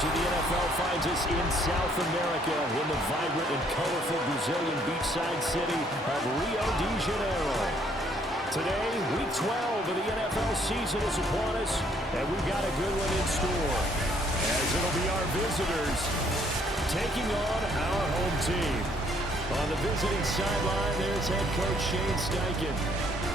coverage of the NFL finds us in South America in the vibrant and colorful Brazilian beachside city of Rio de Janeiro. Today, week 12 of the NFL season is upon us, and we've got a good one in store, as it'll be our visitors taking on our home team. On the visiting sideline, there's head coach Shane Steichen.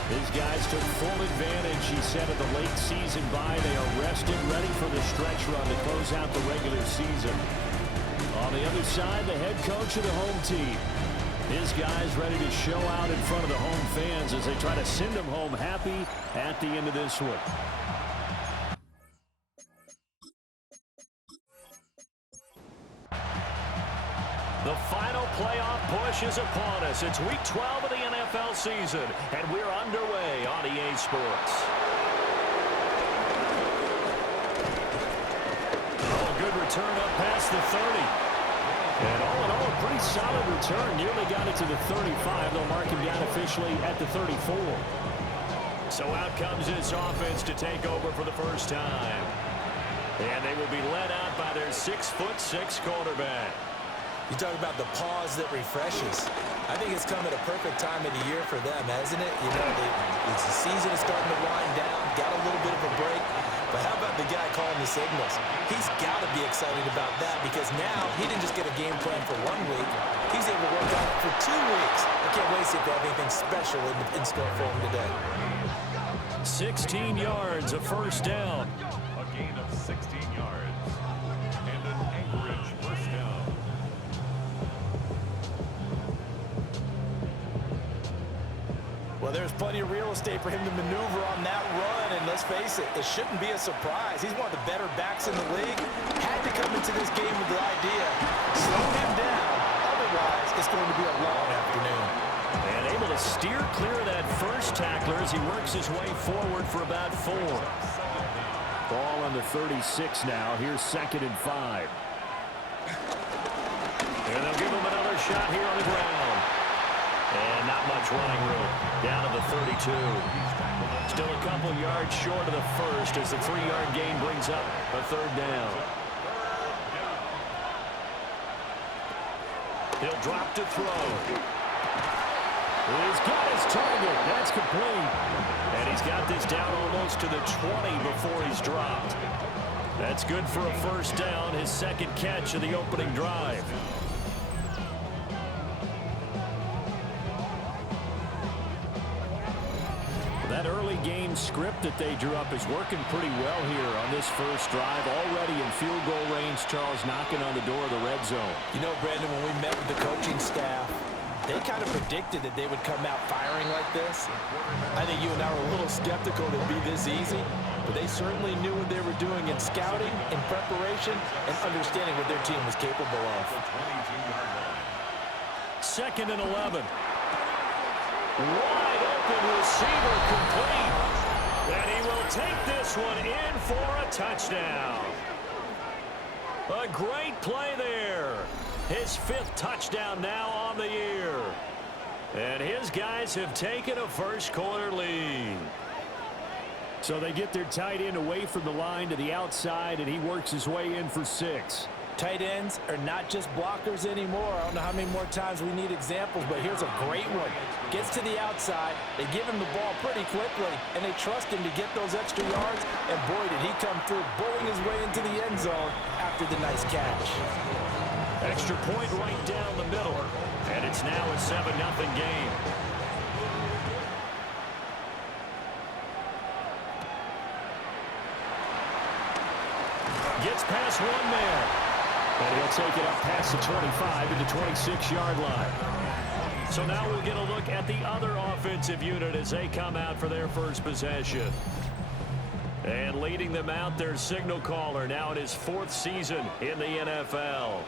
His guys took full advantage, he said, of the late season bye. They are rested, ready for the stretch run to close out the regular season. On the other side, the head coach of the home team. His guys ready to show out in front of the home fans as they try to send them home happy at the end of this one. The final playoff push is upon us. It's week 12 of the NFL season, and we're underway on EA Sports. Oh, good return up past the 30. And all in all, a pretty solid return. Nearly got it to the 35. They'll mark him down officially at the 34. So out comes this offense to take over for the first time. And they will be led out by their 6'6" quarterback. You talk about the pause that refreshes. I think it's come at a perfect time of the year for them, hasn't it? You know, the season is starting to wind down, got a little bit of a break. But how about the guy calling the signals? He's got to be excited about that because now he didn't just get a game plan for 1 week. He's able to work on it for 2 weeks. I can't wait to see if they have anything special in store for him today. 16 yards, a first down. A gain of 16 yards and an Anchorage first down. Well, there's plenty of real estate for him to maneuver on that run, and let's face it, it shouldn't be a surprise. He's one of the better backs in the league. Had to come into this game with the idea, slow him down, otherwise it's going to be a long afternoon. And able to steer clear of that first tackler as he works his way forward for about 4. Ball on the 36 now. Here's 2nd and 5. And they'll give him another shot here on the ground. And not much running room. Down to the 32. Still a couple yards short of the first as the 3-yard gain brings up a 3rd down. He'll drop to throw. He's got his target. That's complete. And he's got this down almost to the 20 before he's dropped. That's good for a first down, his 2nd catch of the opening drive. That early game script that they drew up is working pretty well here on this first drive. Already in field goal range, Charles, knocking on the door of the red zone. You know, Brandon, when we met with the coaching staff, they kind of predicted that they would come out firing like this. I think you and I were a little skeptical that it'd be this easy, but they certainly knew what they were doing in scouting, in preparation, and understanding what their team was capable of. 2nd and 11. Wide open receiver complete. And he will take this one in for a touchdown. A great play there. His 5th touchdown now on the year. And his guys have taken a first-quarter lead. So they get their tight end away from the line to the outside, and he works his way in for 6. Tight ends are not just blockers anymore. I don't know how many more times we need examples, but here's a great one. Gets to the outside, they give him the ball pretty quickly, and they trust him to get those extra yards, and boy, did he come through, bowling his way into the end zone after the nice catch. Extra point right down the middle, and it's now a 7-0 game. Gets past one man. And he'll take it up past the 25 to the 26-yard line. So now we'll get a look at the other offensive unit as they come out for their first possession. And leading them out, their signal caller, now in his 4th season in the NFL.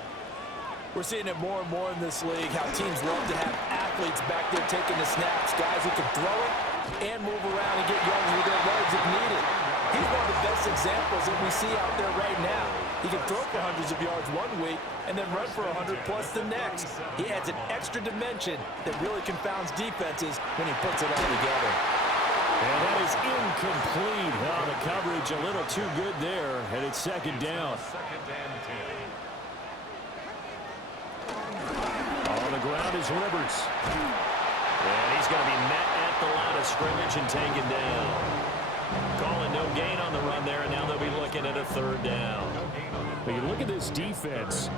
We're seeing it more and more in this league, how teams love to have athletes back there taking the snaps, guys who can throw it and move around and get yards with their legs if needed. He's one of the best examples that we see out there right now. He can throw for hundreds of yards 1 week and then run for 100+ the next. He adds an extra dimension that really confounds defenses when he puts it all together. And that is incomplete. Oh, the coverage a little too good there, and it's second down. Second and 10. On the ground is Rivers. And he's going to be met at the line of scrimmage and taken down. Calling no gain on the run there, and now they'll be looking at a third down. But you look at this defense.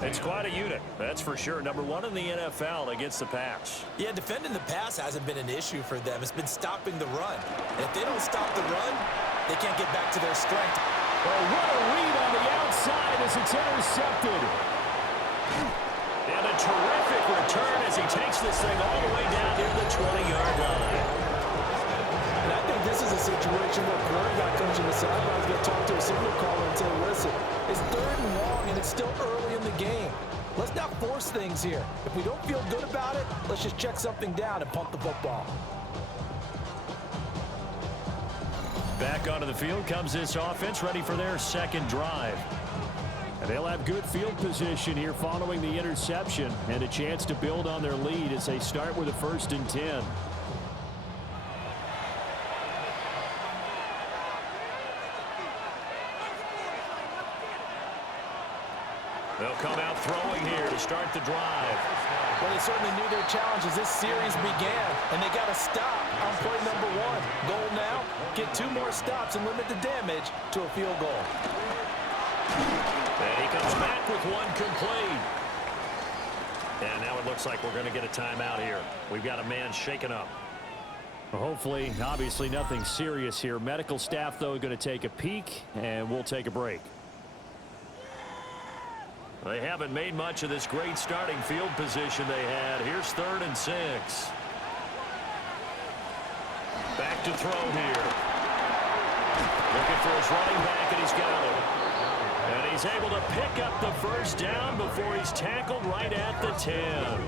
It's quite a unit, that's for sure. Number one in the NFL against the pass. Yeah, defending the pass hasn't been an issue for them. It's been stopping the run. And if they don't stop the run, they can't get back to their strength. Oh, what a read on the outside as it's intercepted. And a terrific return as he takes this thing all the way down near the 20-yard line. And I think this is a situation where quarterback coach in the sidelines going to talk to a signal caller and say, listen, it's third and long and it's still early in the game. Let's not force things here. If we don't feel good about it, let's just check something down and punt the football. Back onto the field comes this offense, ready for their second drive. And they'll have good field position here following the interception and a chance to build on their lead as they start with a 1st and 10. They'll come out throwing here to start the drive. Well, they certainly knew their challenge as this series began, and they got to stop on play number 1. Goal now, get 2 more stops and limit the damage to a field goal. And he comes back with one complete. And now it looks like we're going to get a timeout here. We've got a man shaken up. Hopefully, obviously nothing serious here. Medical staff, though, going to take a peek, and we'll take a break. They haven't made much of this great starting field position they had. Here's 3rd and 6. Back to throw here. Looking for his running back, and he's got it. And he's able to pick up the first down before he's tackled right at the 10.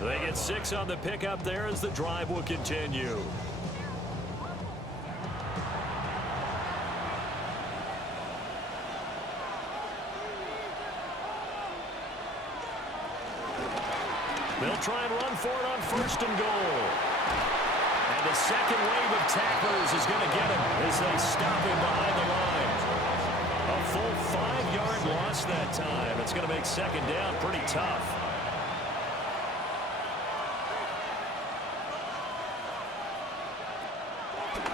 They get 6 on the pickup there as the drive will continue. They'll try and run for it on 1st and goal. And the second wave of tacklers is going to get him as they stop him behind the line. A full 5-yard loss that time. It's going to make second down pretty tough.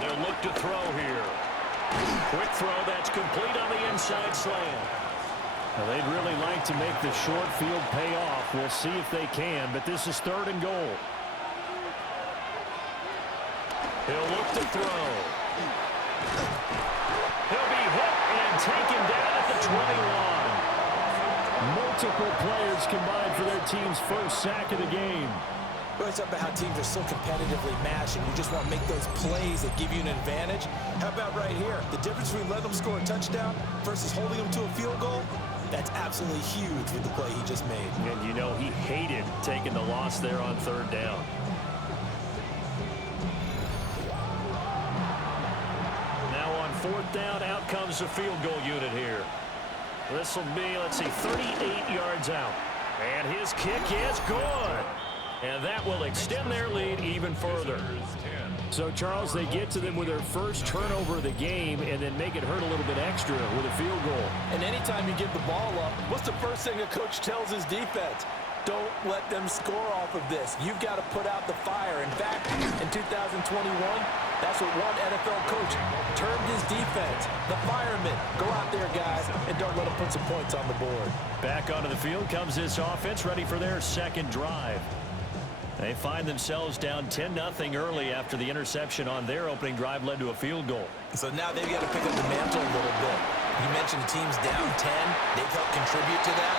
They'll look to throw here. Quick throw that's complete on the inside slant. Well, they'd really like to make the short field pay off. We'll see if they can, but this is 3rd and goal. He'll look to throw. He'll be hit and taken down at the 21. Multiple players combined for their team's first sack of the game. Well, it's about how teams are so competitively matched, and you just want to make those plays that give you an advantage. How about right here? The difference between letting them score a touchdown versus holding them to a field goal, that's absolutely huge with the play he just made. And you know he hated taking the loss there on 3rd down. Now on 4th down, out comes the field goal unit here. This will be, let's see, 38 yards out. And his kick is good. And that will extend their lead even further. So, Charles, they get to them with their first turnover of the game and then make it hurt a little bit extra with a field goal. And anytime you give the ball up, what's the first thing a coach tells his defense? Don't let them score off of this. You've got to put out the fire. In fact, in 2021, that's what one NFL coach termed his defense. The firemen. Go out there, guys, and don't let them put some points on the board. Back onto the field comes this offense, ready for their second drive. They find themselves down 10-0 early after the interception on their opening drive led to a field goal. So now they've got to pick up the mantle a little bit. You mentioned the team's down 10. They've helped contribute to that.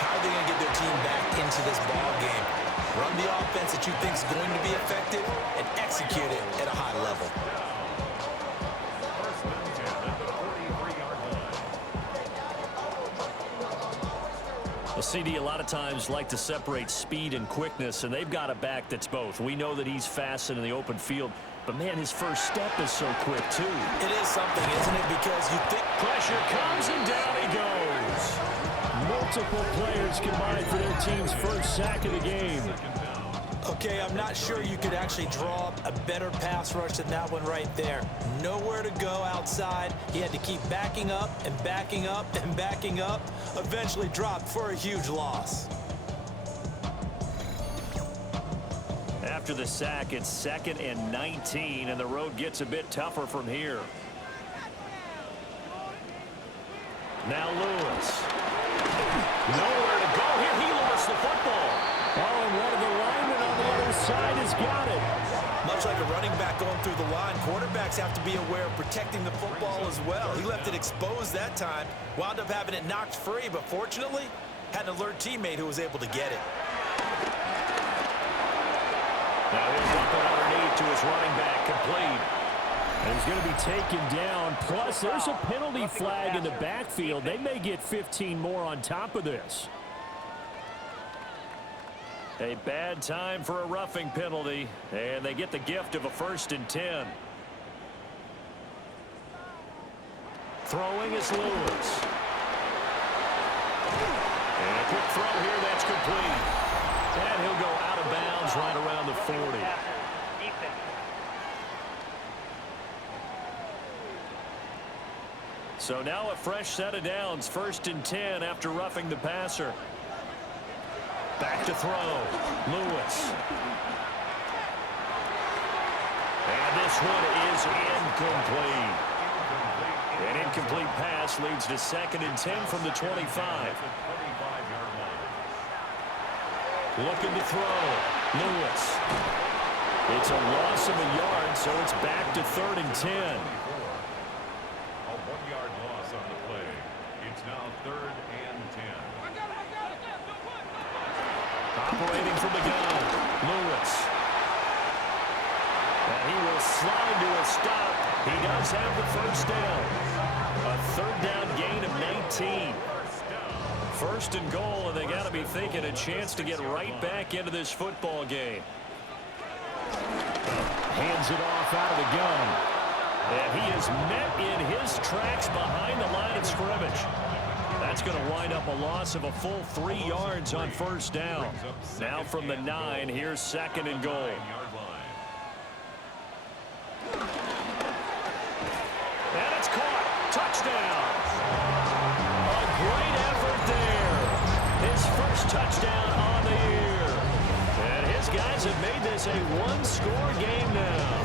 How are they going to get their team back into this ball game? Run the offense that you think is going to be effective and execute it at a high level. Well, CD, a lot of times like to separate speed and quickness, and they've got a back that's both. We know that he's fast in the open field, but, man, his first step is so quick, too. It is something, isn't it? Because you think pressure comes, and down he goes. Multiple players combined for their team's first sack of the game. Okay, I'm not sure you could actually draw up a better pass rush than that one right there. Nowhere to go outside. He had to keep backing up and backing up and backing up. Eventually dropped for a huge loss. After the sack, it's 2nd and 19, and the road gets a bit tougher from here. Now Lewis. Nowhere to go here. He lost the football. Oh, and one of the linemen on the other side has got it. Much like a running back going through the line, quarterbacks have to be aware of protecting the football as well. He left it exposed that time, wound up having it knocked free, but fortunately, had an alert teammate who was able to get it. Now he'll dump it underneath to his running back, complete. And he's going to be taken down. Plus, there's a penalty flag in the backfield. They may get 15 more on top of this. A bad time for a roughing penalty, and they get the gift of a 1st and 10. Throwing is Lewis. And a quick throw here, that's complete. And he'll go out of bounds right around the 40. So now a fresh set of downs, 1st and 10 after roughing the passer. Back to throw. Lewis. And this one is incomplete. An incomplete pass leads to 2nd and 10 from the 25. Looking to throw. Lewis. It's a loss of a yard, so it's back to 3rd and 10. A 1-yard loss on the play. It's now 3rd and 10. Operating from the gun. Lewis. And he will slide to a stop. He does have the 1st down. A 3rd down gain of 19. 1st and goal, and they got to be thinking a chance to get right back into this football game. Hands it off out of the gun. And he is met in his tracks behind the line of scrimmage. That's going to wind up a loss of a full 3 yards on 1st down. Now from the 9, here's 2nd and goal. And it's caught. Touchdown. A great effort there. His 1st touchdown on the year. And his guys have made this a 1-score game now.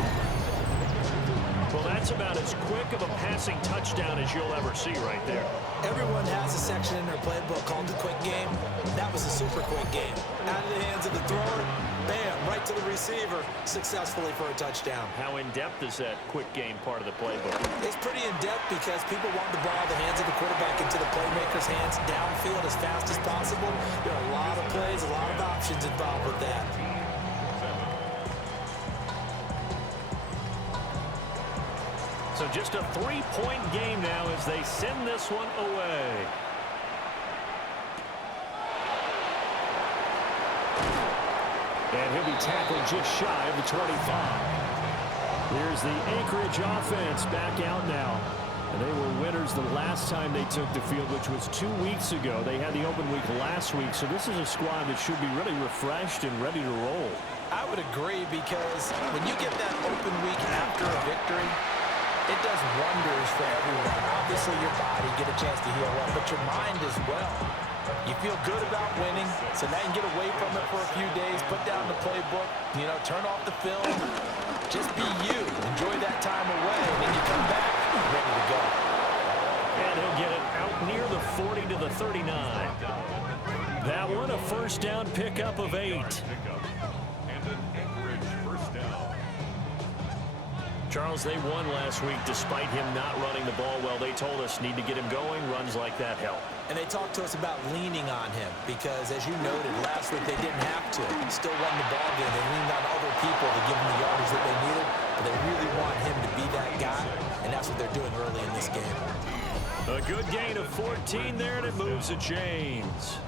Well, that's about as quick of a passing touchdown as you'll ever see right there. Everyone has a section in their playbook called the quick game. That was a super quick game. Out of the hands of the thrower, bam, right to the receiver, successfully for a touchdown. How in-depth is that quick game part of the playbook? It's pretty in-depth because people want the ball out of the hands of the quarterback into the playmaker's hands downfield as fast as possible. There are a lot of plays, a lot of options involved with that. So just a 3-point game now as they send this one away. And he'll be tackled just shy of the 25. Here's the Anchorage offense back out now. And they were winners the last time they took the field, which was 2 weeks ago. They had the open week last week, so this is a squad that should be really refreshed and ready to roll. I would agree because when you get that open week after a victory, it does wonders for everyone. Obviously, your body, get a chance to heal up, but your mind as well. You feel good about winning, so now you can get away from it for a few days, put down the playbook, turn off the film, just be you. Enjoy that time away, and then you come back ready to go. And he'll get it out near the 40 to the 39. That one, a 1st down pickup of 8. And an Anchorage 1st down. Charles, they won last week despite him not running the ball well. They told us need to get him going. Runs like that help. And they talked to us about leaning on him because, as you noted, last week they didn't have to. Still won the ball game. They leaned on other people to give them the yardage that they needed, but they really want him to be that guy, and that's what they're doing early in this game. A good gain of 14 there, and it moves the chains.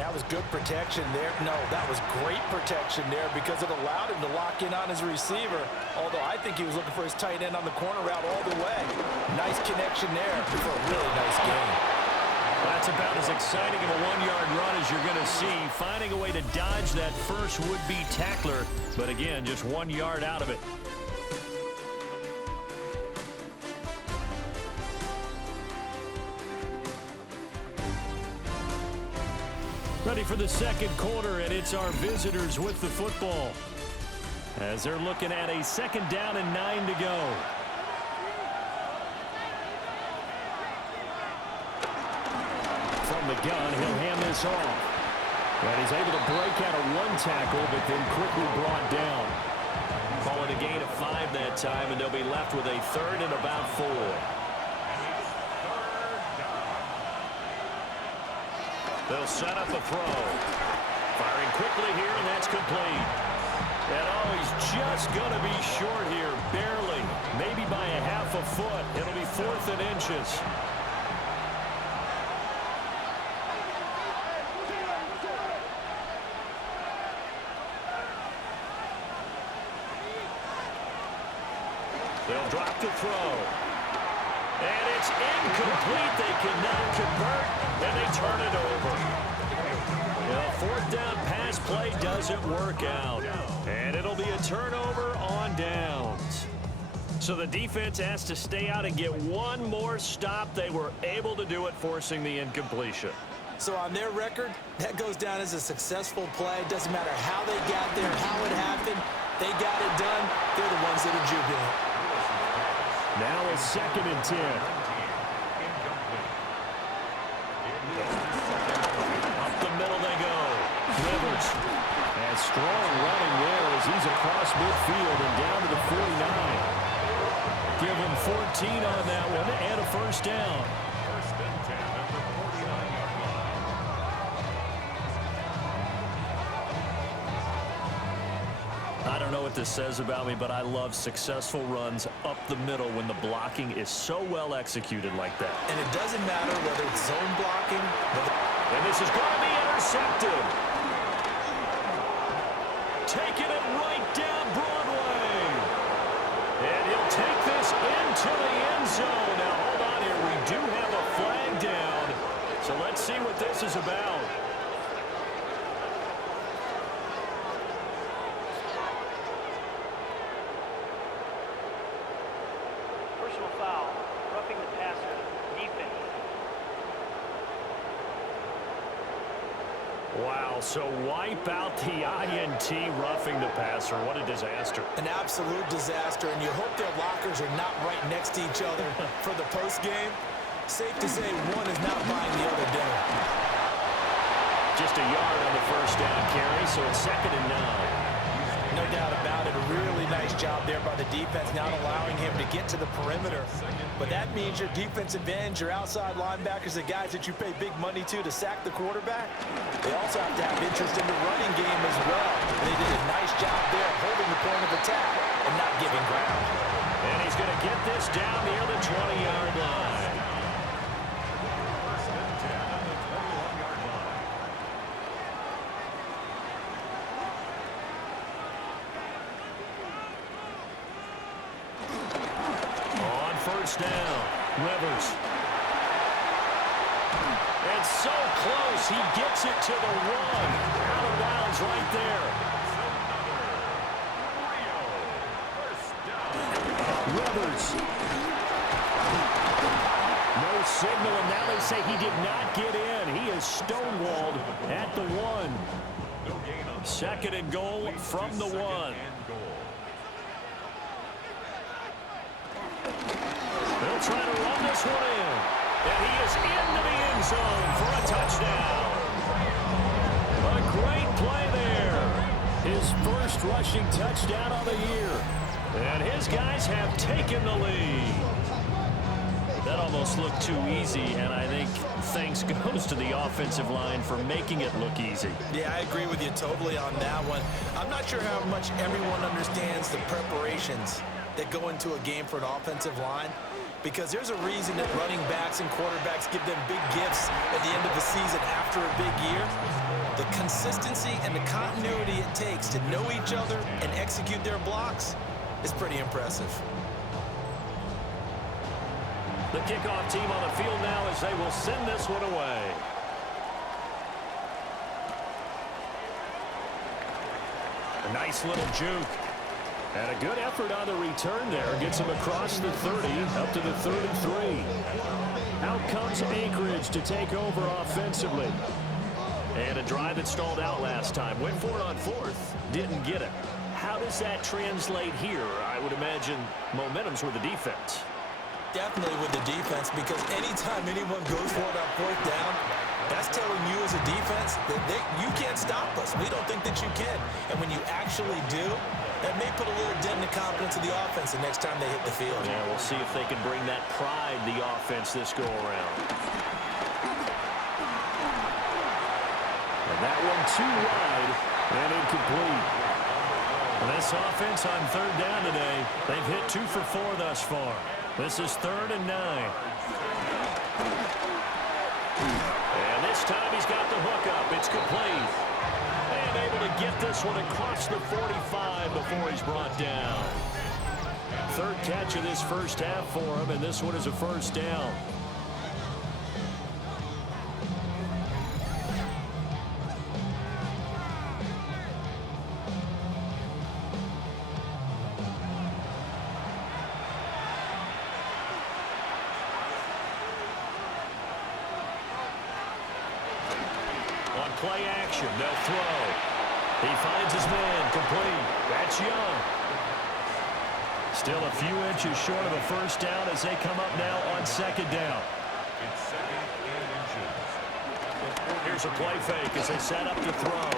That was good protection there. No, that was great protection there because it allowed him to lock in on his receiver. Although I think he was looking for his tight end on the corner route all the way. Nice connection there for a really nice game. That's about as exciting of a one-yard run as you're going to see. Finding a way to dodge that first would-be tackler. But again, just 1 yard out of it. Ready for the second quarter, and it's our visitors with the football, as they're looking at a 2nd down and 9 to go. From the gun, he'll hand this off. And he's able to break out of 1 tackle, but then quickly brought down. Calling a gain of 5 that time, and they'll be left with a 3rd and about 4. They'll set up a throw. Firing quickly here, and that's complete. And oh, he's just going to be short here, barely. Maybe by a half a foot. It'll be 4th and inches. They'll drop the throw. And it's incomplete. They cannot convert, and they turn it over. The 4th down pass play doesn't work out. And it'll be a turnover on downs. So the defense has to stay out and get 1 more stop. They were able to do it, forcing the incompletion. So on their record, that goes down as a successful play. Doesn't matter how they got there, how it happened. They got it done. They're the ones that are jubilant. Now a 2nd and 10. Up the middle they go. Rivers has strong running there as he's across midfield and down to the 49. Give him 14 on that one and a 1st down. 1st and 10 at the 49-yard line. I don't know what this says about me, but I love successful runs up the middle when the blocking is so well executed like that. And it doesn't matter whether it's zone blocking. And this is going to be intercepted. Taking it right down Broadway. And he'll take this into the end zone. Now, hold on here. We do have a flag down. So let's see what this is about. Personal foul, roughing the passer, defense. Wow, so wipe out the INT, roughing the passer. What a disaster. An absolute disaster, and you hope their lockers are not right next to each other for the postgame. Safe to say one is not buying the other dinner. Just a yard on the 1st down carry, so it's 2nd and 9. No doubt about it. A really nice job there by the defense, not allowing him to get to the perimeter. But that means your defensive ends, your outside linebackers, the guys that you pay big money to sack the quarterback, they also have to have interest in the running game as well. They did a nice job there holding the point of attack and not giving ground. And he's going to get this down near the 20-yard line. 1st and 10 at the 21-yard line. On 1st down, Rivers. And so close, he gets it to the 1. Out of bounds right there. Rivers. No signal, and now they say he did not get in. He is stonewalled at the 1. 2nd and goal from the 1. They'll try to run this one in. And he is into the end zone for a touchdown. A great play there. His first rushing touchdown of the year. And his guys have taken the lead. That almost looked too easy, and I think thanks goes to the offensive line for making it look easy. Yeah, I agree with you totally on that one. I'm not sure how much everyone understands the preparations that go into a game for an offensive line, because there's a reason that running backs and quarterbacks give them big gifts at the end of the season after a big year. The consistency and the continuity it takes to know each other and execute their blocks is pretty impressive. The kickoff team on the field now as they will send this one away. A nice little juke. And a good effort on the return there. Gets him across the 30, up to the 33. Out comes Anchorage to take over offensively. And a drive that stalled out last time. Went for it on fourth. Didn't get it. How does that translate here? I would imagine momentum's with the defense. Definitely with the defense, because anytime anyone goes for it on fourth down, that's telling you as a defense that you can't stop us. We don't think that you can. And when you actually do, that may put a little dent in the confidence of the offense the next time they hit the field. Yeah, we'll see if they can bring that pride, the offense, this go-around. And that one too wide and incomplete. And this offense on third down today, they've hit 2 for 4 thus far. This is 3rd and 9. And this time he's got the hook up. It's complete. And able to get this one across the 45 before he's brought down. 3rd catch of this first half for him, and this one is a first down. Play action, they'll throw. He finds his man, complete. That's Young. Still a few inches short of a first down as they come up now on 2nd down. It's 2nd and inches. Here's a play fake as they set up to throw.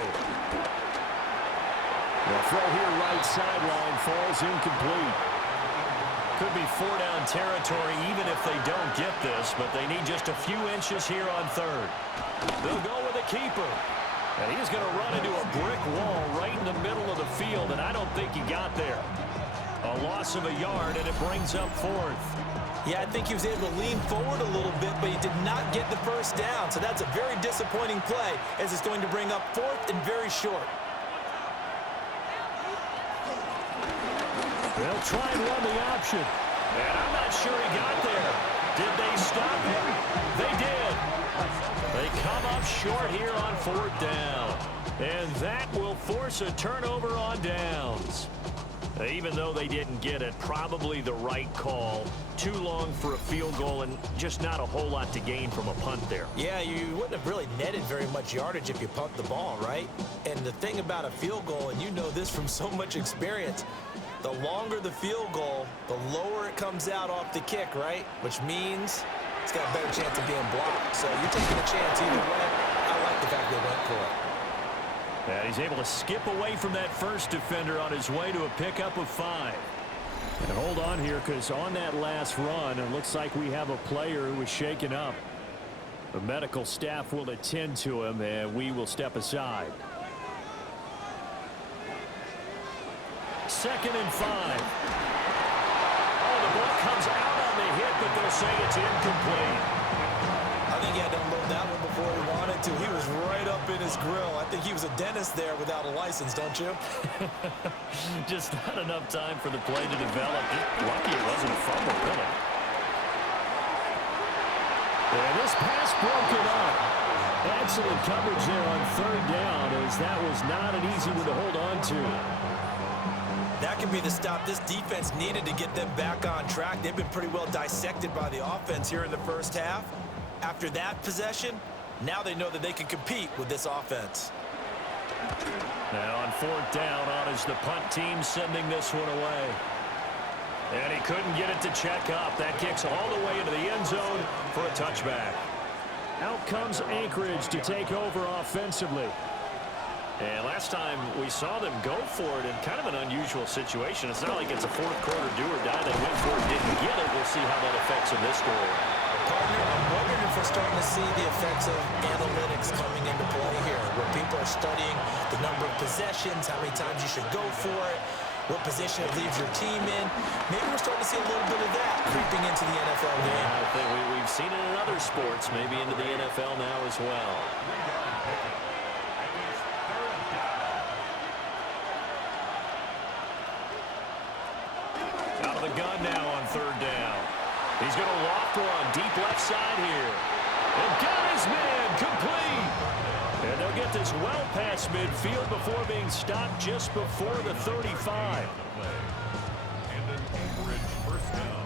The throw here right sideline falls incomplete. Could be 4-down territory even if they don't get this, but they need just a few inches here on 3rd. They'll go with a keeper. And he's going to run into a brick wall right in the middle of the field, and I don't think he got there. A loss of a yard, and it brings up 4th. Yeah, I think he was able to lean forward a little bit, but he did not get the first down. So that's a very disappointing play, as it's going to bring up 4th and very short. They'll try and run the option. And I'm not sure he got there. Did they stop him? They did. They come up short here on 4th down. And that will force a turnover on downs. Even though they didn't get it, probably the right call. Too long for a field goal and just not a whole lot to gain from a punt there. Yeah, you wouldn't have really netted very much yardage if you punt the ball, right? And the thing about a field goal, and you know this from so much experience, the longer the field goal, the lower it comes out off the kick, right? Which means it's got a better chance of being blocked. So you're taking a chance either way. I like the fact they went for it. And he's able to skip away from that first defender on his way to a pickup of 5. And hold on here, because on that last run, it looks like we have a player who was shaken up. The medical staff will attend to him, and we will step aside. 2nd and 5. Oh, the ball comes out on the hit, but they'll say it's incomplete. I think he had to unload that one before he wanted to. He was right up in his grill. I think he was a dentist there without a license, don't you? Just not enough time for the play to develop. Just lucky it wasn't a fumble, really. And this pass broken up. Excellent coverage there on 3rd down, as that was not an easy one to hold on to. That could be the stop this defense needed to get them back on track. They've been pretty well dissected by the offense here in the first half. After that possession, now they know that they can compete with this offense. Now on 4th down, on is the punt team sending this one away. And he couldn't get it to check up. That kicks all the way into the end zone for a touchback. Out comes Anchorage to take over offensively. And last time we saw them go for it in kind of an unusual situation. It's not like it's a 4th quarter do or die. They went for it, didn't get it. We'll see how that affects them this score. Partner, I'm wondering if we're starting to see the effects of analytics coming into play here, where people are studying the number of possessions, how many times you should go for it, what position it leaves your team in. Maybe we're starting to see a little bit of that creeping into the NFL game. I think we've seen it in other sports, maybe into the NFL now as well. Out of the gun now on 3rd down. He's going to loft one deep left side here. And got his man complete. And they'll get this well past midfield before being stopped just before the 35. And an Anchorage first down.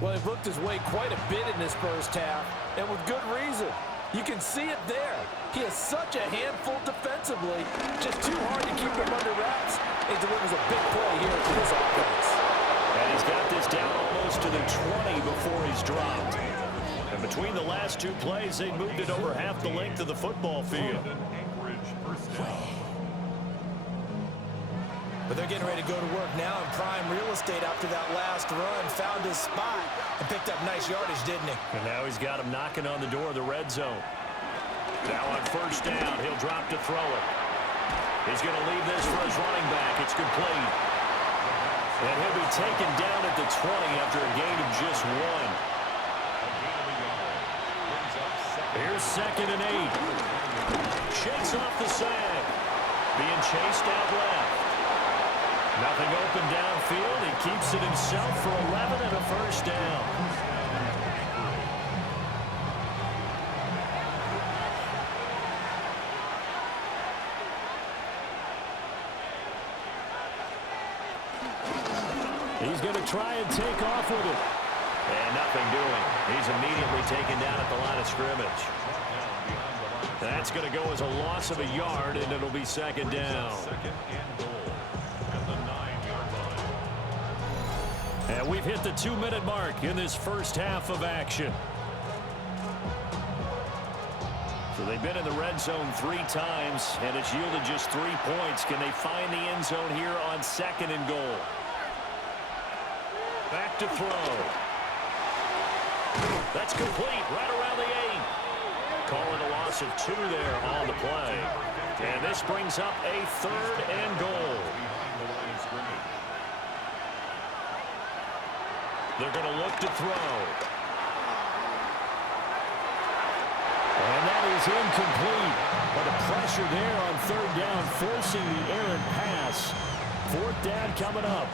Well, he looked his way quite a bit in this first half, and with good reason. You can see it there. He is such a handful defensively. Just too hard to keep him under wraps. He delivers a big play here for this offense. And he's got this down almost to the 20 before he's dropped. And between the last two plays, they moved it over half the length of the football field. And an Anchorage first down. But they're getting ready to go to work now in prime real estate after that last run. Found his spot and picked up nice yardage, didn't he? And now he's got him knocking on the door of the red zone. Now on first down, he'll drop to throw it. He's going to leave this for his running back. It's complete. And he'll be taken down at the 20 after a gain of just one. Here's 2nd and 8. Shakes off the sag. Being chased out left. Nothing open downfield. He keeps it himself for 11 and a first down. He's going to try and take off with it. And nothing doing. He's immediately taken down at the line of scrimmage. That's going to go as a loss of a yard, and it'll be 2nd down. 2nd and goal. At the 9-yard line. And we've hit the 2-minute mark in this first half of action. So they've been in the red zone 3 times, and it's yielded just 3 points. Can they find the end zone here on 2nd and goal? Back to throw. That's complete right around the 8. Calling a loss of 2 there on the play. And this brings up a 3rd and goal. They're going to look to throw. And that is incomplete. But the pressure there on 3rd down, forcing the errant pass. 4th down coming up.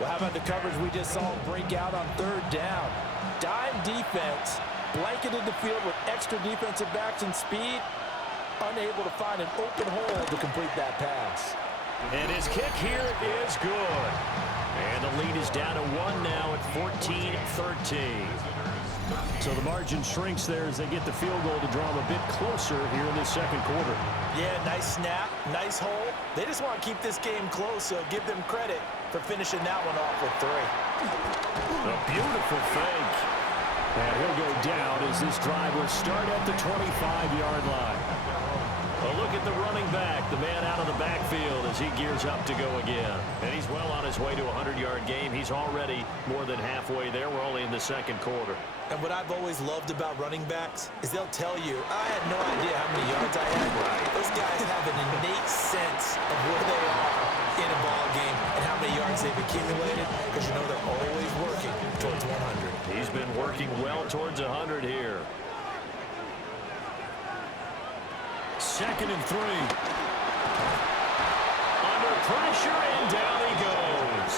Well, how about the coverage we just saw break out on 3rd down? Dime defense, blanketed the field with extra defensive backs and speed, unable to find an open hole to complete that pass. And his kick here is good. And the lead is down to 1 now at 14-13. So the margin shrinks there as they get the field goal to draw them a bit closer here in this 2nd quarter. Yeah, nice snap, nice hole. They just want to keep this game close, so give them credit for finishing that one off with 3. A beautiful fake. And he'll go down as this drive will start at the 25-yard line. A look at the running back, the man out of the backfield as he gears up to go again. And he's well on his way to a 100-yard game. He's already more than halfway there. We're only in the 2nd quarter. And what I've always loved about running backs is they'll tell you, I had no idea how many yards I had. Those guys have an innate sense of where they are in a ball game and how many yards they've accumulated, because you know they're always working towards 100. He's been working well towards 100 here. 2nd and 3. Under pressure, and down he goes.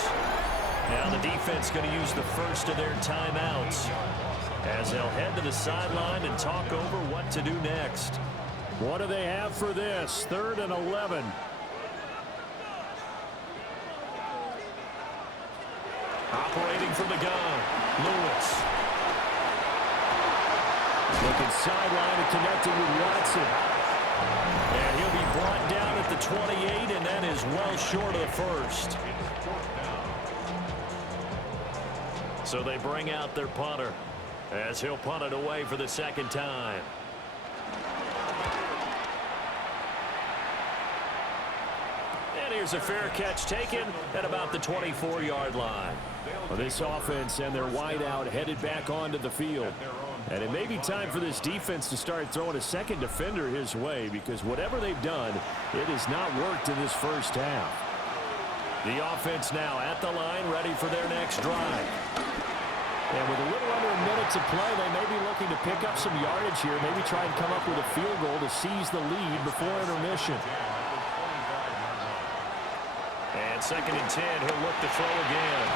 Now the defense going to use the first of their timeouts as they'll head to the sideline and talk over what to do next. What do they have for this? 3rd and 11. Operating from the gun, Lewis. Looking sideline and connecting with Watson. And he'll be brought down at the 28, and that is well short of the first. So they bring out their punter as he'll punt it away for the 2nd time. And here's a fair catch taken at about the 24-yard line. Well, this offense and their wideout headed back onto the field. And it may be time for this defense to start throwing a 2nd defender his way, because whatever they've done, it has not worked in this first half. The offense now at the line, ready for their next drive. And with a little under a minute to play, they may be looking to pick up some yardage here, maybe try and come up with a field goal to seize the lead before intermission. And 2nd and 10, he'll look to throw again.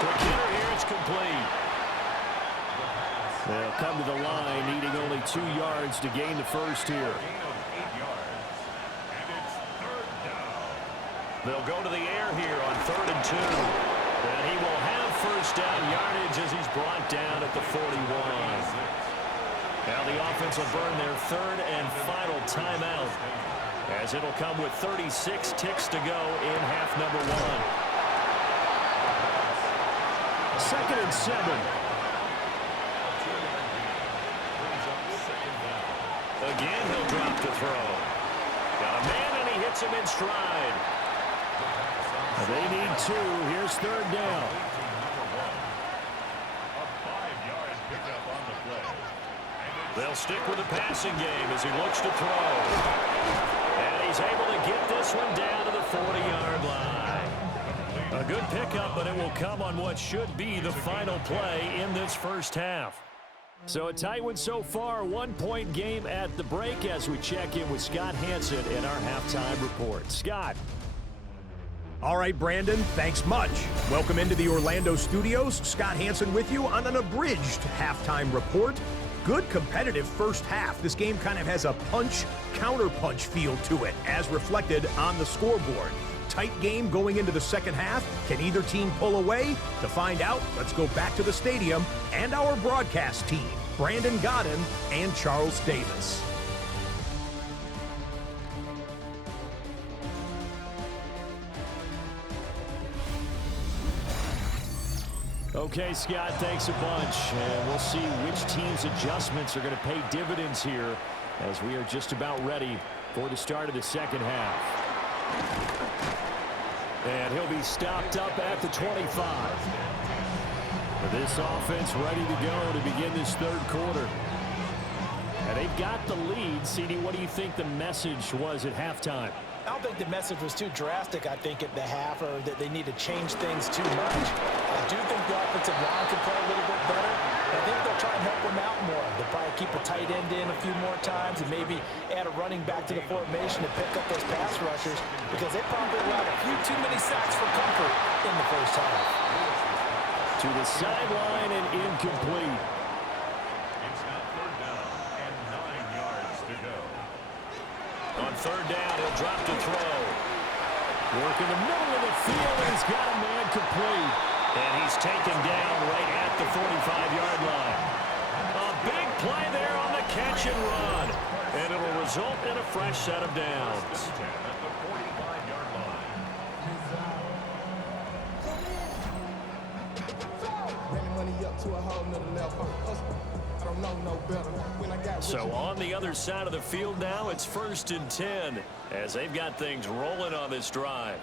Quick hitter here, it's complete. They'll come to the line, needing only 2 yards to gain the first here. gain of 8 yards. And it's 3rd down. They'll go to the air here on 3rd and 2. And he will have first down yardage as he's brought down at the 41. Now the offense will burn their 3rd and final timeout, as it'll come with 36 ticks to go in half number 1. 2nd and 7. Again, he'll drop to throw. Got a man, and he hits him in stride. They need 2. Here's 3rd down. A 5-yard pickup on the play. They'll stick with the passing game as he looks to throw. And he's able to get this one down to the 40-yard line. A good pickup, but it will come on what should be the final play in this first half. So a tight one so far, 1-point game at the break as we check in with Scott Hansen in our halftime report. Scott. All right, Brandon, thanks much. Welcome into the Orlando studios. Scott Hansen with you on an abridged halftime report. Good competitive first half. This game kind of has a punch-counterpunch feel to it, as reflected on the scoreboard. Tight game going into the second half. Can either team pull away? To find out, let's go back to the stadium and our broadcast team, Brandon Godden and Charles Davis. Okay, Scott, thanks a bunch. And we'll see which team's adjustments are going to pay dividends here as we are just about ready for the start of the second half. And he'll be stopped up at the 25. This offense ready to go to begin this 3rd quarter. And they've got the lead. CD, what do you think the message was at halftime? I don't think the message was too drastic, I think, at the half, or that they need to change things too much. I do think the offensive line could play a little bit better. I think they'll try and help them out more. They'll probably keep a tight end in a few more times and maybe add a running back to the formation to pick up those pass rushers, because they probably allowed a few too many sacks for comfort in the first half. To the sideline and incomplete. It's now 3rd down and 9 yards to go. On 3rd down, he'll drop to throw. Work in the middle of the field, and he's got a man complete. And he's taken down right at the 45-yard line. A big play there on the catch and run. And it'll result in a fresh set of downs. At the 45-yard line. So on the other side of the field now, it's 1st and 10 as they've got things rolling on this drive.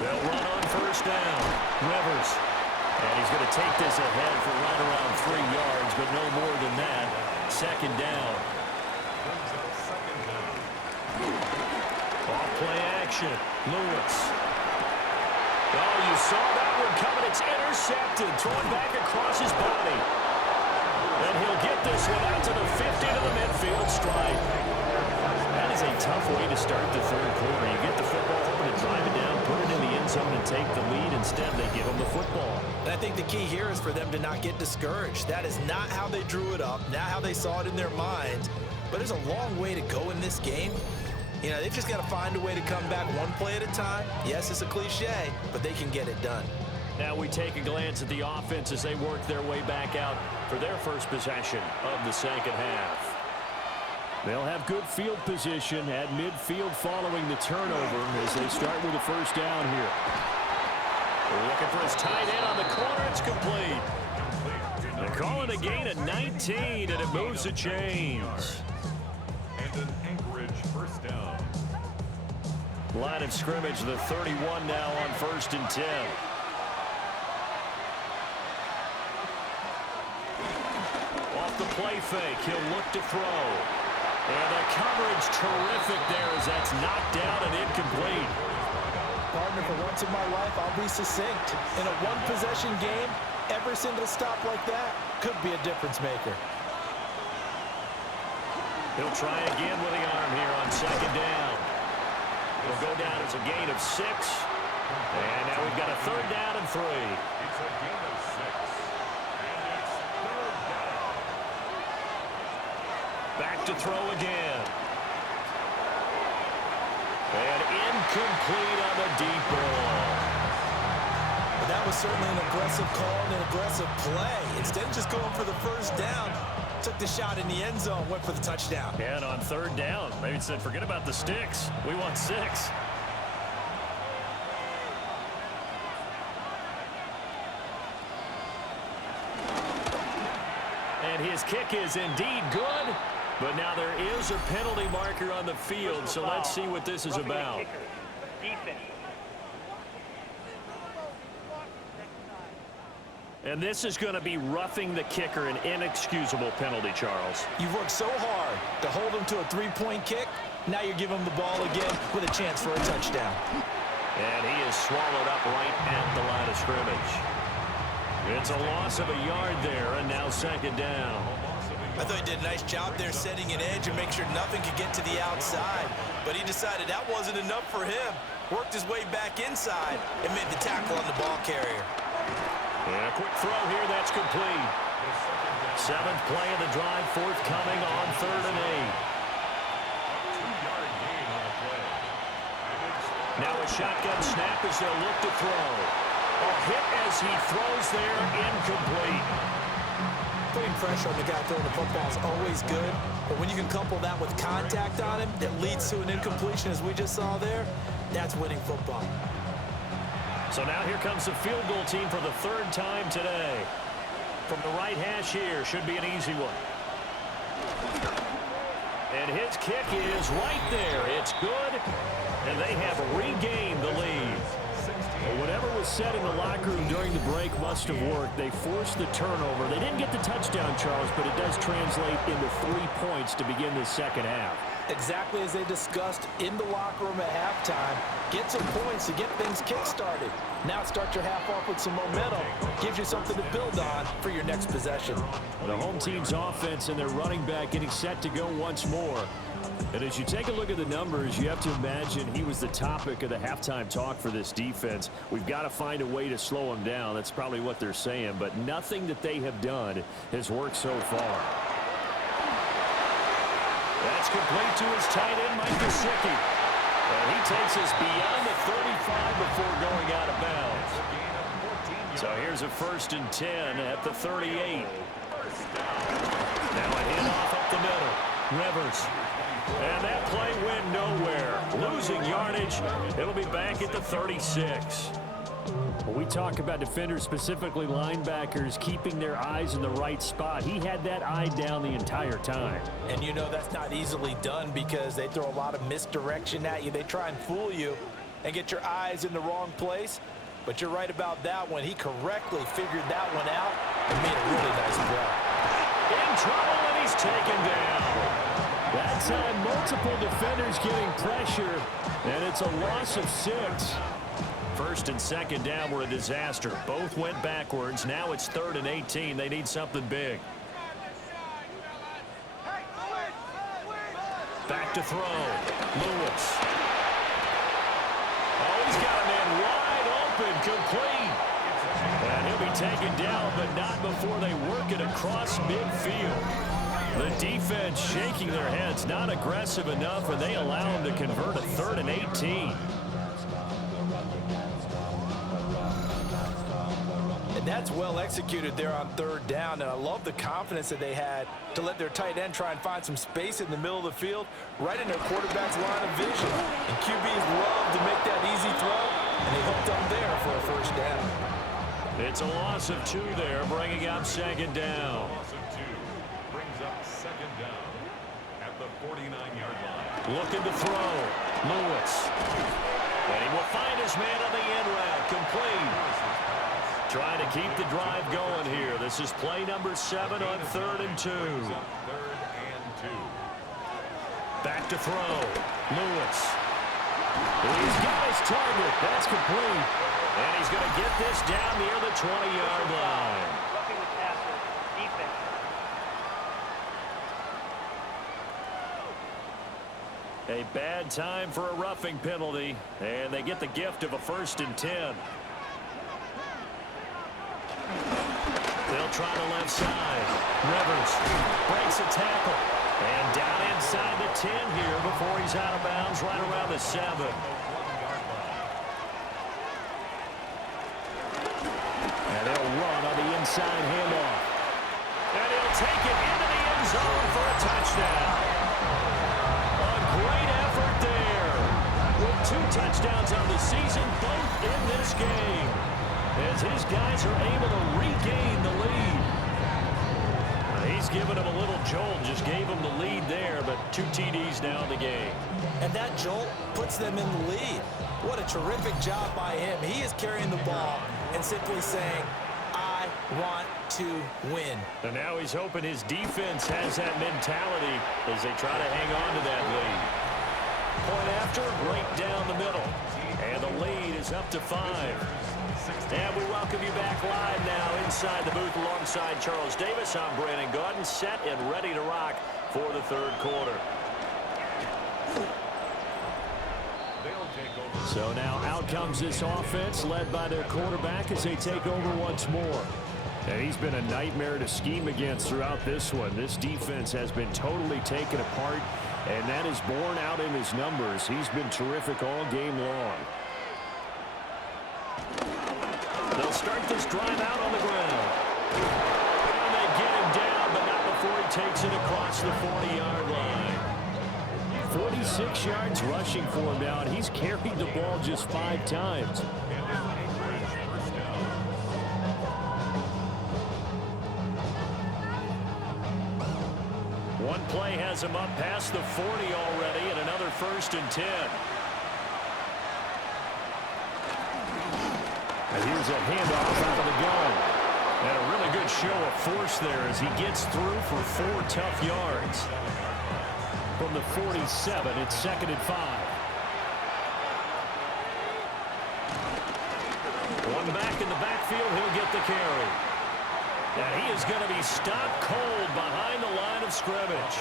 They'll run on 1st down. Rivers. And he's going to take this ahead for right around 3 yards, but no more than that. 2nd down. Off play action. Lewis. Oh, you saw that one coming. It's intercepted. Thrown back across his body. And he'll get this one out to the 50 to the midfield stripe. That is a tough way to start the 3rd quarter. You get the football open and drive it down, put it in the end zone and take the lead. Instead, they give him the football. And I think the key here is for them to not get discouraged. That is not how they drew it up, not how they saw it in their minds. But there's a long way to go in this game. You know, they've just got to find a way to come back one play at a time. Yes, it's a cliche, but they can get it done. Now we take a glance at the offense as they work their way back out for their first possession of the second half. They'll have good field position at midfield following the turnover as they start with a 1st down here. They're looking for his tight end on the corner. It's complete. They're calling a gain of 19, and it moves the chains. And an Anchorage 1st down. Line of scrimmage, the 31 now on 1st and 10. Off the play fake, he'll look to throw. And the coverage terrific there as that's knocked down and incomplete. Partner, for once in my life, I'll be succinct. In a one-possession game, every single stop like that could be a difference maker. He'll try again with the arm here on second down. It'll go down as a gain of 6. And now we've got a third down and 3. It's a gain of 6. And it's third down. Back to throw again. And incomplete on the deep ball. But that was certainly an aggressive call and an aggressive play. Instead of just going for the first down, took the shot in the end zone, went for the touchdown. And on third down, they said, forget about the sticks. We want 6. And his kick is indeed good. But now there is a penalty marker on the field, so let's see what this is about. And this is going to be roughing the kicker, an inexcusable penalty, Charles. You've worked so hard to hold him to a three-point kick. Now you're giving him the ball again with a chance for a touchdown. And he is swallowed up right at the line of scrimmage. It's a loss of a yard there, and now second down. I thought he did a nice job there setting an edge and make sure nothing could get to the outside. But he decided that wasn't enough for him. Worked his way back inside and made the tackle on the ball carrier. And a quick throw here, that's complete. 7th play of the drive, forthcoming on 3rd and 8. 2-yard gain on the play. Now a shotgun snap as they'll look to throw. A hit as he throws there, incomplete. Putting pressure on the guy throwing the football is always good, but when you can couple that with contact on him that leads to an incompletion, as we just saw there, that's winning football. So now here comes the field goal team for the 3rd time today. From the right hash here, should be an easy one. And his kick is right there. It's good, and they have regained the lead. Well, whatever was said in the locker room during the break must have worked. They forced the turnover. They didn't get the touchdown, Charles, but it does translate into 3 points to begin the second half. Exactly as they discussed in the locker room at halftime. Get some points to get things kick-started. Now start your half off with some momentum. Gives you something to build on for your next possession. The home team's offense and their running back getting set to go once more. And as you take a look at the numbers, you have to imagine he was the topic of the halftime talk for this defense. We've got to find a way to slow him down. That's probably what they're saying. But nothing that they have done has worked so far. That's complete to his tight end, Mike Gesicki. And he takes us beyond the 35 before going out of bounds. So here's a 1st and 10 at the 38. Now a handoff up the middle. Rivers. And that play went nowhere. Losing yardage. It'll be back at the 36. When we talk about defenders, specifically linebackers, keeping their eyes in the right spot, he had that eye down the entire time. And you know that's not easily done because they throw a lot of misdirection at you. They try and fool you and get your eyes in the wrong place. But you're right about that one. He correctly figured that one out and made a really nice play. In trouble, and he's taken down. That time, multiple defenders getting pressure, and it's a loss of 6. 1st and 2nd down were a disaster. Both went backwards. Now it's 3rd and 18. They need something big. Back to throw. Lewis. Oh, he's got a man wide open, complete. And he'll be taken down, but not before they work it across midfield. The defense shaking their heads, not aggressive enough, and they allow him to convert a 3rd and 18. And that's well executed there on 3rd down, and I love the confidence that they had to let their tight end try and find some space in the middle of the field, right in their quarterback's line of vision. And QBs love to make that easy throw, and they hooked up there for a 1st down. It's a loss of 2 there, bringing up 2nd down. Loss of 2 brings up 2nd down at the 49-yard line. Looking to throw. Lewis. And he will find his man on the end route. Complete. Trying to keep the drive going here. This is play number 7 on 3rd and 2. 3rd and 2. Back to throw. Lewis. He's got his target. That's complete. And he's going to get this down near the 20-yard line. Roughing the passer, defense. A bad time for a roughing penalty, and they get the gift of a 1st and 10. They'll try the left side. Rivers breaks a tackle, and down inside the 10 here before he's out of bounds right around the 7. And they'll run on the inside handoff. And he'll take it into the end zone for a touchdown. Great effort there. With 2 touchdowns on the season, both in this game. As his guys are able to regain the lead. He's given him a little jolt, just gave him the lead there, but 2 TDs now in the game. And that jolt puts them in the lead. What a terrific job by him. He is carrying the ball and simply saying, I want to win. And now he's hoping his defense has that mentality as they try to hang on to that lead. Point after, right down the middle. And the lead is up to 5. And we welcome you back live now inside the booth alongside Charles Davis. I'm Brandon Gaudin, set and ready to rock for the 3rd quarter. So now out comes this offense led by their quarterback as they take over once more. And he's been a nightmare to scheme against throughout this one. This defense has been totally taken apart, and that is borne out in his numbers. He's been terrific all game long. They'll start this drive out on the ground. And they get him down, but not before he takes it across the 40-yard line. 46 yards rushing for him now, and he's carried the ball just 5 times. One play has him up past the 40 already, and another 1st and 10. And here's a handoff out of the gun. And a really good show of force there as he gets through for 4 tough yards. From the 47, it's 2nd and 5. One back in the backfield, he'll get the carry. And he is going to be stopped cold behind the line of scrimmage.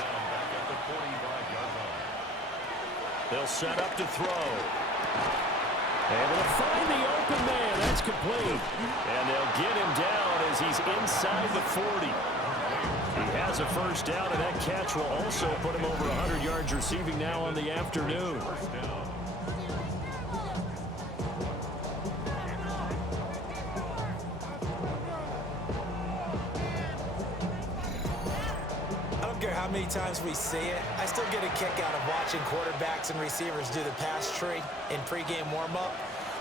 They'll set up to throw. Able to find the open man. That's complete. And they'll get him down as he's inside the 40. He has a 1st down, and that catch will also put him over 100 yards receiving now on the afternoon. How many times we see it, I still get a kick out of watching quarterbacks and receivers do the pass tree in pregame warm-up.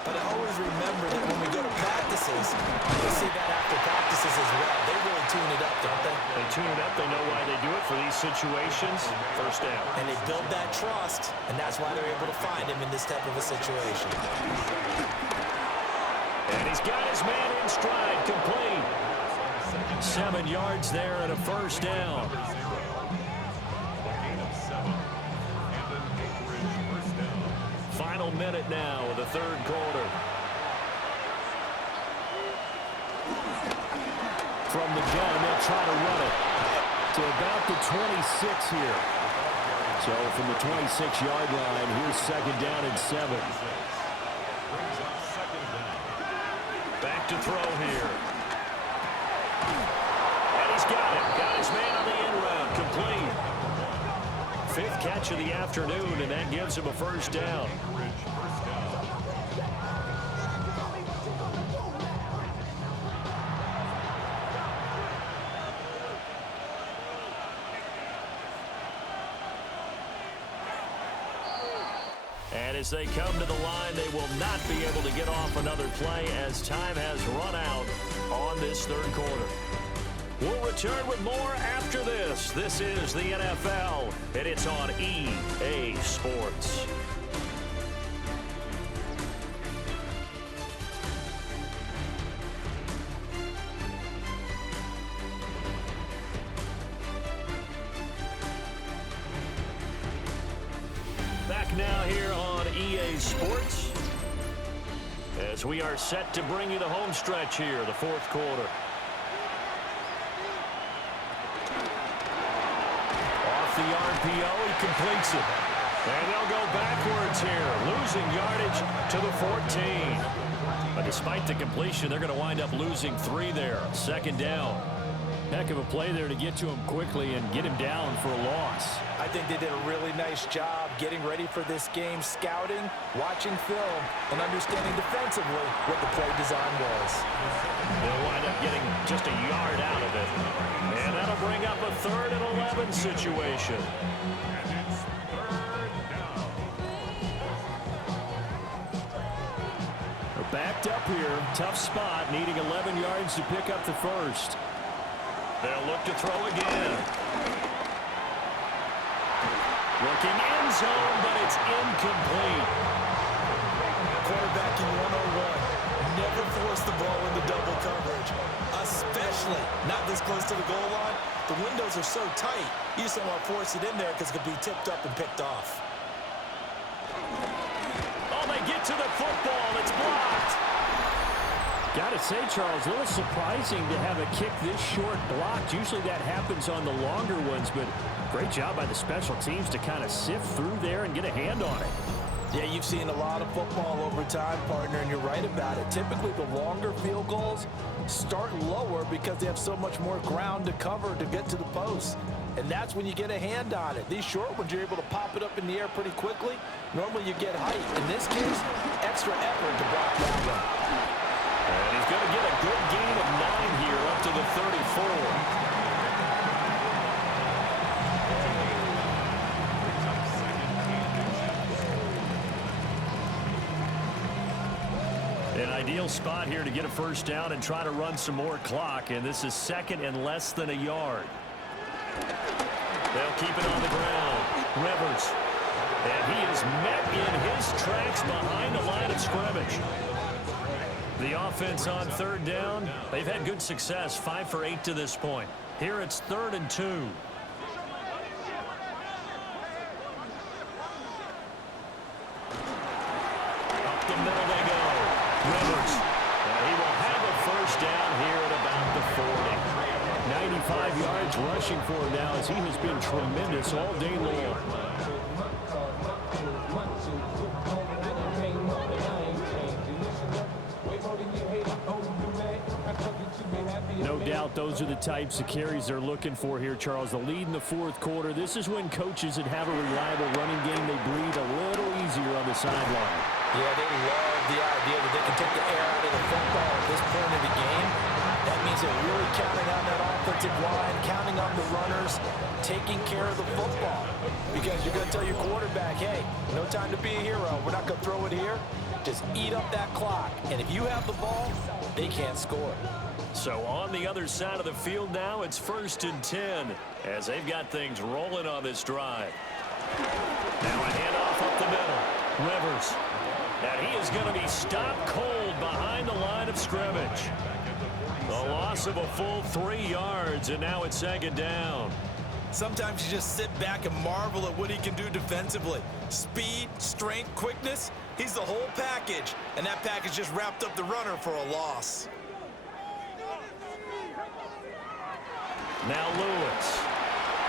But I always remember that when we go to practices, we see that after practices as well. They really tune it up, don't they? They tune it up. They know why they do it for these situations. 1st down. And they build that trust, and that's why they're able to find him in this type of a situation. And he's got his man in stride, complete. 7 yards there and a 1st down. Final minute now of the 3rd quarter. From the gun, they'll try to run it to about the 26 here. So from the 26-yard line, here's 2nd down and 7. Back to throw here. And he's got it. Got his man on the end route. Complete. 5th catch of the afternoon, and that gives him a 1st down. And as they come to the line, they will not be able to get off another play as time has run out on this 3rd quarter. We'll return with more after this. This is the NFL, and it's on EA Sports. back now here on EA Sports as we are set to bring you the home stretch here, the fourth quarter. Off the RPO, he completes it. And they'll go backwards here, losing yardage to the 14. But despite the completion, they're going to wind up losing 3 there. Second down. Heck of a play there to get to him quickly and get him down for a loss. I think they did a really nice job getting ready for this game, scouting, watching film, and understanding defensively what the play design was. They'll wind up getting just a yard out of it. And that'll bring up a 3rd and 11 situation. We're backed up here. Tough spot, needing 11 yards to pick up the first. They'll look to throw again. Looking end zone, but it's incomplete. Quarterbacking 101. Never force the ball into double coverage, especially not this close to the goal line. The windows are so tight, you just don't want to force it in there because it could be tipped up and picked off. Oh, they get to the football. It's blocked. Got to say, Charles, a little surprising to have a kick this short blocked. Usually that happens on the longer ones, but great job by the special teams to kind of sift through there and get a hand on it. Yeah, you've seen a lot of football over time, partner, and you're right about it. Typically, the longer field goals start lower because they have so much more ground to cover to get to the post. And that's when you get a hand on it. These short ones, you're able to pop it up in the air pretty quickly. Normally, you get height. In this case, extra effort to block that one. And he's going to get a good gain of 9 here up to the 34. An ideal spot here to get a first down and try to run some more clock, and this is 2nd and less than a yard. They'll keep it on the ground. Rivers. And he is met in his tracks behind the line of scrimmage. The offense on 3rd down, they've had good success, 5 for 8 to this point. Here it's 3rd and 2. Up the middle they go. Rivers. And he will have a first down here at about the 40. 95 yards rushing for him now as he has been tremendous all day long. No doubt those are the types of carries they're looking for here, Charles. The lead in the 4th quarter. This is when coaches that have a reliable running game, they breathe a little easier on the sideline. Yeah, they love the idea that they can take the air out of the football at this point in the game. That means they're really counting on that offensive line, counting on the runners, taking care of the football. Because you're going to tell your quarterback, hey, no time to be a hero. We're not going to throw it here. Just eat up that clock. And if you have the ball, they can't score. So on the other side of the field now, it's 1st and 10 as they've got things rolling on this drive. Now a handoff up the middle. Rivers. And he is going to be stopped cold behind the line of scrimmage. The loss of a full 3 yards, and now it's 2nd down. Sometimes you just sit back and marvel at what he can do defensively. Speed, strength, quickness, he's the whole package. And that package just wrapped up the runner for a loss. Now Lewis.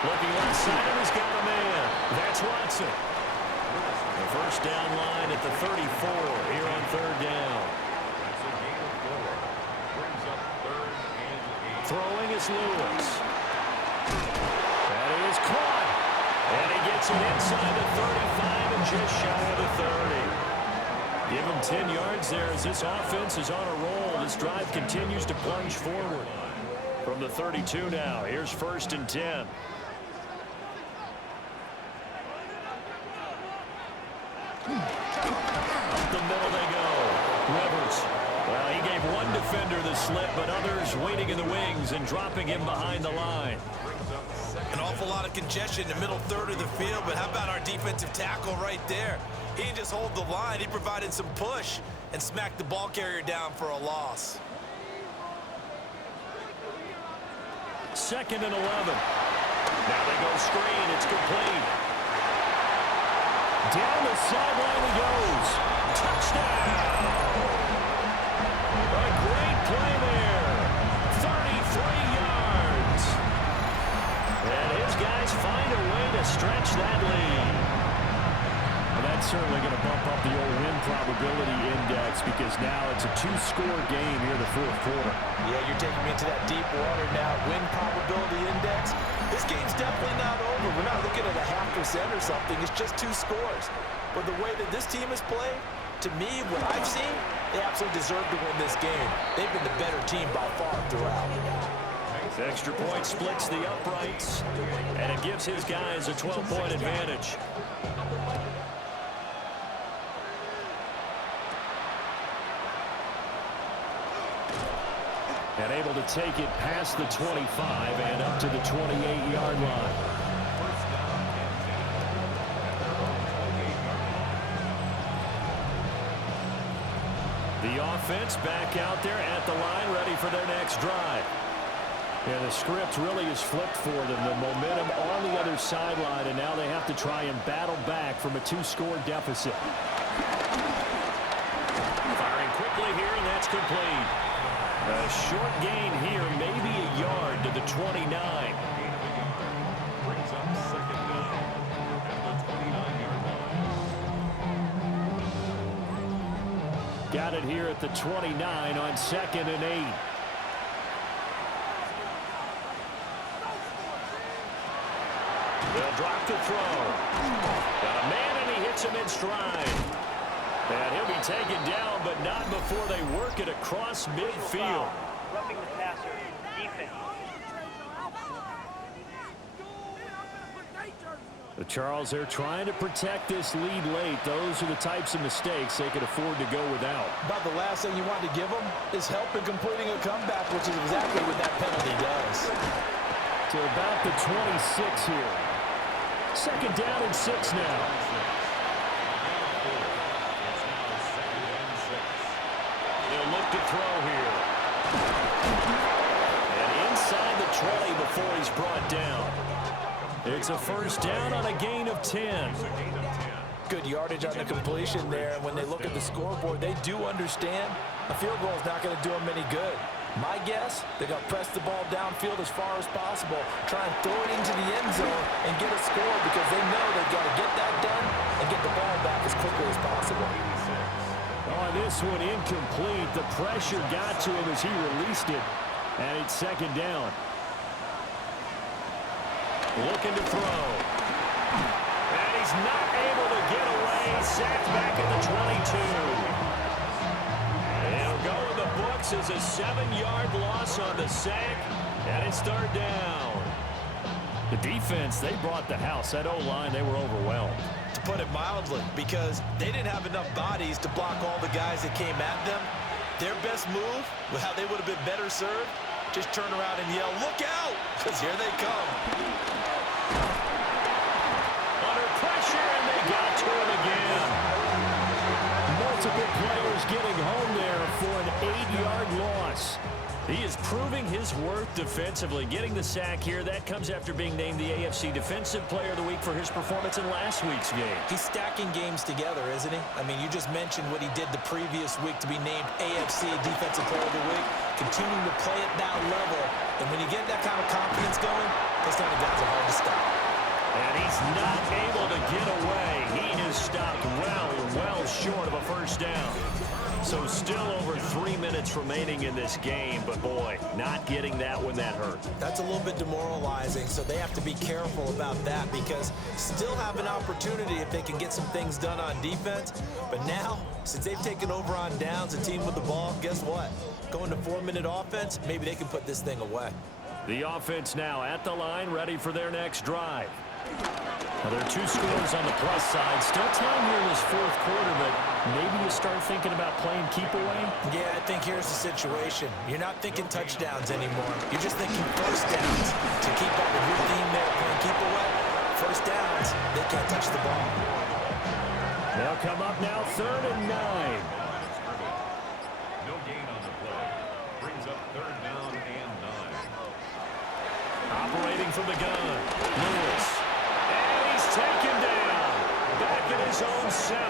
Looking left side, and he's got a man. That's Watson. The first down line at the 34 here on 3rd down. Throwing is Lewis. That is caught. And he gets it inside the 35 and just shy of the 30. Give him 10 yards there as this offense is on a roll. This drive continues to plunge forward. From the 32 now, here's 1st and 10. Up the middle they go. Rivers. Well, he gave one defender the slip, but others waiting in the wings and dropping him behind the line. An awful lot of congestion in the middle 3rd of the field, but how about our defensive tackle right there? He didn't just hold the line, he provided some push and smacked the ball carrier down for a loss. 2nd and 11. Now they go screen. It's complete. Down the sideline he goes. Touchdown! A great play there. 33 yards. And his guys find a way to stretch that lead. Well, that's certainly going to bump up the old win probability index because now it's a two-score game here in the fourth quarter. Yeah, you're taking me into that deep water now. Win probability index. This game's definitely not over. We're not looking at a 0.5% or something. It's just 2 scores. But the way that this team has played, to me, what I've seen, they absolutely deserve to win this game. They've been the better team by far throughout. The extra point splits the uprights, and it gives his guys a 12-point advantage. And able to take it past the 25 and up to the 28-yard line. The offense back out there at the line, ready for their next drive. And the script really is flipped for them. The momentum on the other sideline, and now they have to try and battle back from a 2-score deficit. Firing quickly here, and that's complete. A short gain here, maybe a yard to the 29. Brings up second down at the 29-yard line. Got it here at the 29 on 2nd and 8. They'll drop to throw. Got a man, and he hits him in stride. And he'll be taken down, but not before they work it across midfield. Roughing the passer. Defense. The Charles, they're trying to protect this lead late. Those are the types of mistakes they could afford to go without. About the last thing you want to give them is help in completing a comeback, which is exactly what that penalty does. To about the 26 here. 2nd down and 6 now. They'll look to throw here. And inside the 20 before he's brought down. It's a first down on a gain of 10. Good yardage on the completion there. And when they look at the scoreboard, they do understand a field goal is not going to do them any good. My guess, they're going to press the ball downfield as far as possible, try and throw it into the end zone and get a score because they know they've got to get that done and get the ball back as quickly as possible. Oh, this one incomplete. The pressure got to him as he released it. And it's 2nd down. Looking to throw. And he's not able to get away. Sacked back at the 22. It'll go in the books as a 7-yard loss on the sack. And it's 3rd down. The defense, they brought the house. That O-line, they were overwhelmed. To put it mildly, because they didn't have enough bodies to block all the guys that came at them. Their best move, how they would have been better served, just turn around and yell, "Look out!" Because here they come. Under pressure, and they got to him again. Multiple players getting home there for an 8-yard loss. He is proving his worth defensively. Getting the sack here, that comes after being named the AFC Defensive Player of the Week for his performance in last week's game. He's stacking games together, isn't he? I mean, you just mentioned what he did the previous week to be named AFC Defensive Player of the Week. Continuing to play at that level. And when you get that kind of confidence going, those kind of guys are hard to stop. And he's not able to get away. He is stopped well short of a first down. So still over 3 minutes remaining in this game, but boy, not getting that one that hurt. That's a little bit demoralizing, so they have to be careful about that because still have an opportunity if they can get some things done on defense. But now, since they've taken over on downs, a team with the ball, guess what? Going to 4-minute offense, maybe they can put this thing away. The offense now at the line, ready for their next drive. Well, there are 2 scores on the plus side. Still time here in this fourth quarter, but maybe you start thinking about playing keep away? Yeah, I think here's the situation. You're not thinking touchdowns anymore. You're just thinking first downs to keep up with your theme there, playing keep away. First downs, they can't touch the ball. They'll come up now 3rd and 9. No gain on the play. Brings up 3rd down and 9. Operating from the gun, Lewis. And he's taken down. Back in his his own 7.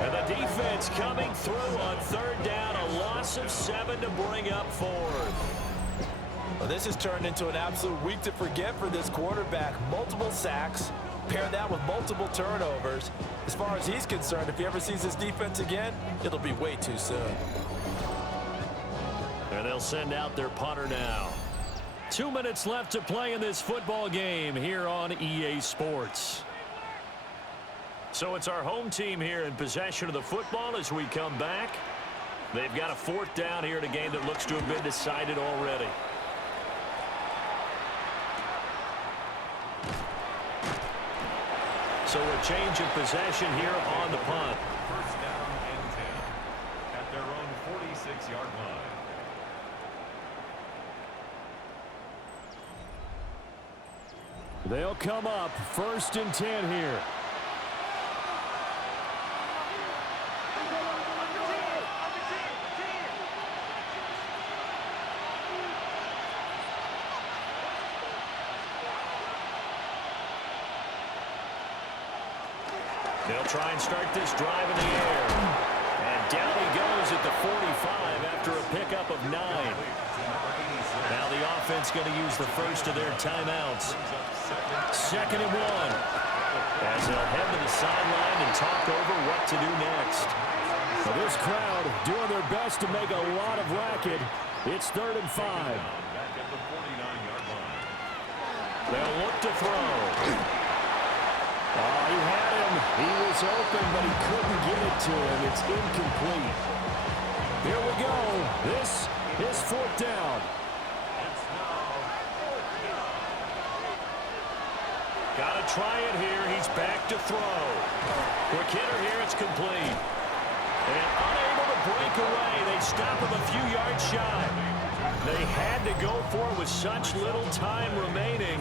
And the defense coming through on third down, a loss of 7 to bring up fourth. Well, this has turned into an absolute week to forget for this quarterback. Multiple sacks, pair that with multiple turnovers. As far as he's concerned, if he ever sees this defense again, it'll be way too soon. And they'll send out their punter now. 2 minutes left to play in this football game here on EA Sports. So it's our home team here in possession of the football as we come back. They've got a fourth down here in a game that looks to have been decided already. So a change of possession here on the punt. First down and 10 at their own 46-yard line. They'll come up 1st and 10 here. They'll try and start this drive in the air. And down he goes at the 45 after a pickup of 9. Now the offense going to use the first of their timeouts. 2nd and 1. As they'll head to the sideline and talk over what to do next. Well, this crowd doing their best to make a lot of racket. It's 3rd and 5. Back at the 49-yard line. They'll look to throw. Oh, he had him. He was open, but he couldn't get it to him. It's incomplete. Here we go. This is 4th down. Got to try it here. He's back to throw. Quick hitter here. It's complete. And unable to break away. They stop him a few yards shy. They had to go for it with such little time remaining.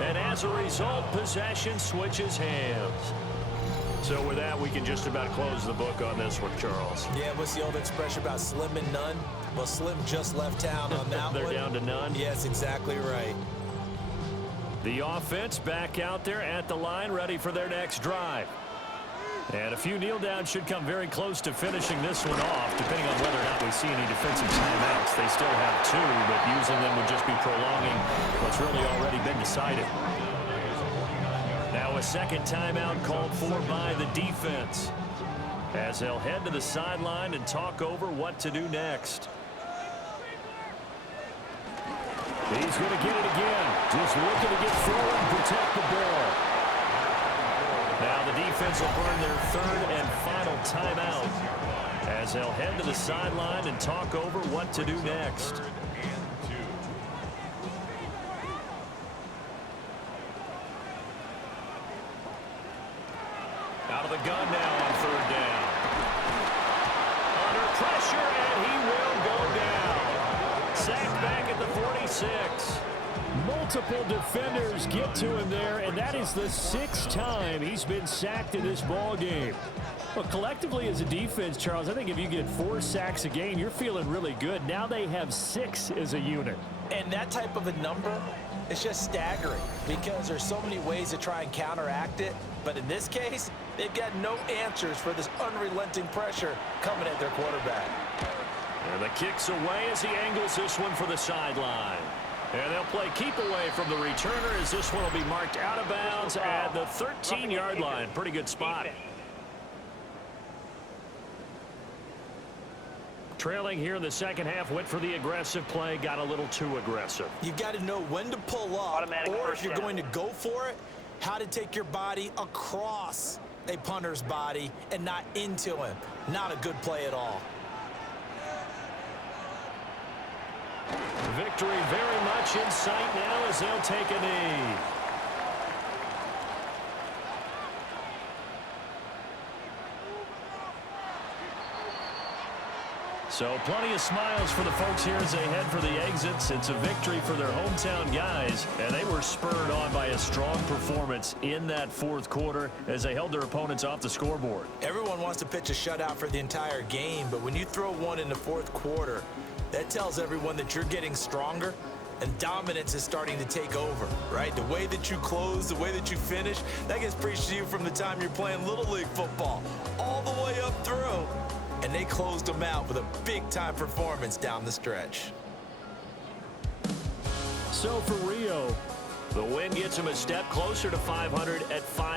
And as a result, possession switches hands. So with that, we can just about close the book on this one, Charles. Yeah, what's the old expression about slim and none? Well, Slim just left town on that They're one. down to none? Yes, exactly right. The offense back out there at the line, ready for their next drive. And a few kneel downs should come very close to finishing this one off, depending on whether or not we see any defensive timeouts. They still have 2, but using them would just be prolonging what's really already been decided. Now a second timeout called for by the defense, as they'll head to the sideline and talk over what to do next. He's going to get it again. Just looking to get forward and protect the ball. Now the defense will burn their 3rd and final timeout as they'll head to the sideline and talk over what to do next. Out of the gun now on 3rd down. Under pressure, and he will go down. Sacked back at the 46. Multiple defenders get to him there, and that is the 6th time he's been sacked in this ball game. Well, collectively as a defense, Charles, I think if you get 4 sacks a game, you're feeling really good. Now they have 6 as a unit. And that type of a number, it's just staggering because there's so many ways to try and counteract it. But in this case, they've got no answers for this unrelenting pressure coming at their quarterback. And the kick's away as he angles this one for the sideline. And they'll play keep away from the returner as this one will be marked out of bounds at the 13-yard line. Pretty good spot. Trailing here in the second half, went for the aggressive play, got a little too aggressive. You've got to know when to pull up, Automatic or if first you're down. going to go for it, how to take your body across a punter's body and not into him. Not a good play at all. Victory very much in sight now as they'll take a knee. So plenty of smiles for the folks here as they head for the exits. It's a victory for their hometown guys, and they were spurred on by a strong performance in that 4th quarter as they held their opponents off the scoreboard. Everyone wants to pitch a shutout for the entire game, but when you throw one in the 4th quarter, that tells everyone that you're getting stronger and dominance is starting to take over, right? The way that you close, the way that you finish, that gets preached to you from the time you're playing Little League football all the way up through. And they closed them out with a big-time performance down the stretch. So for Rio, the win gets him a step closer to 500 at 5.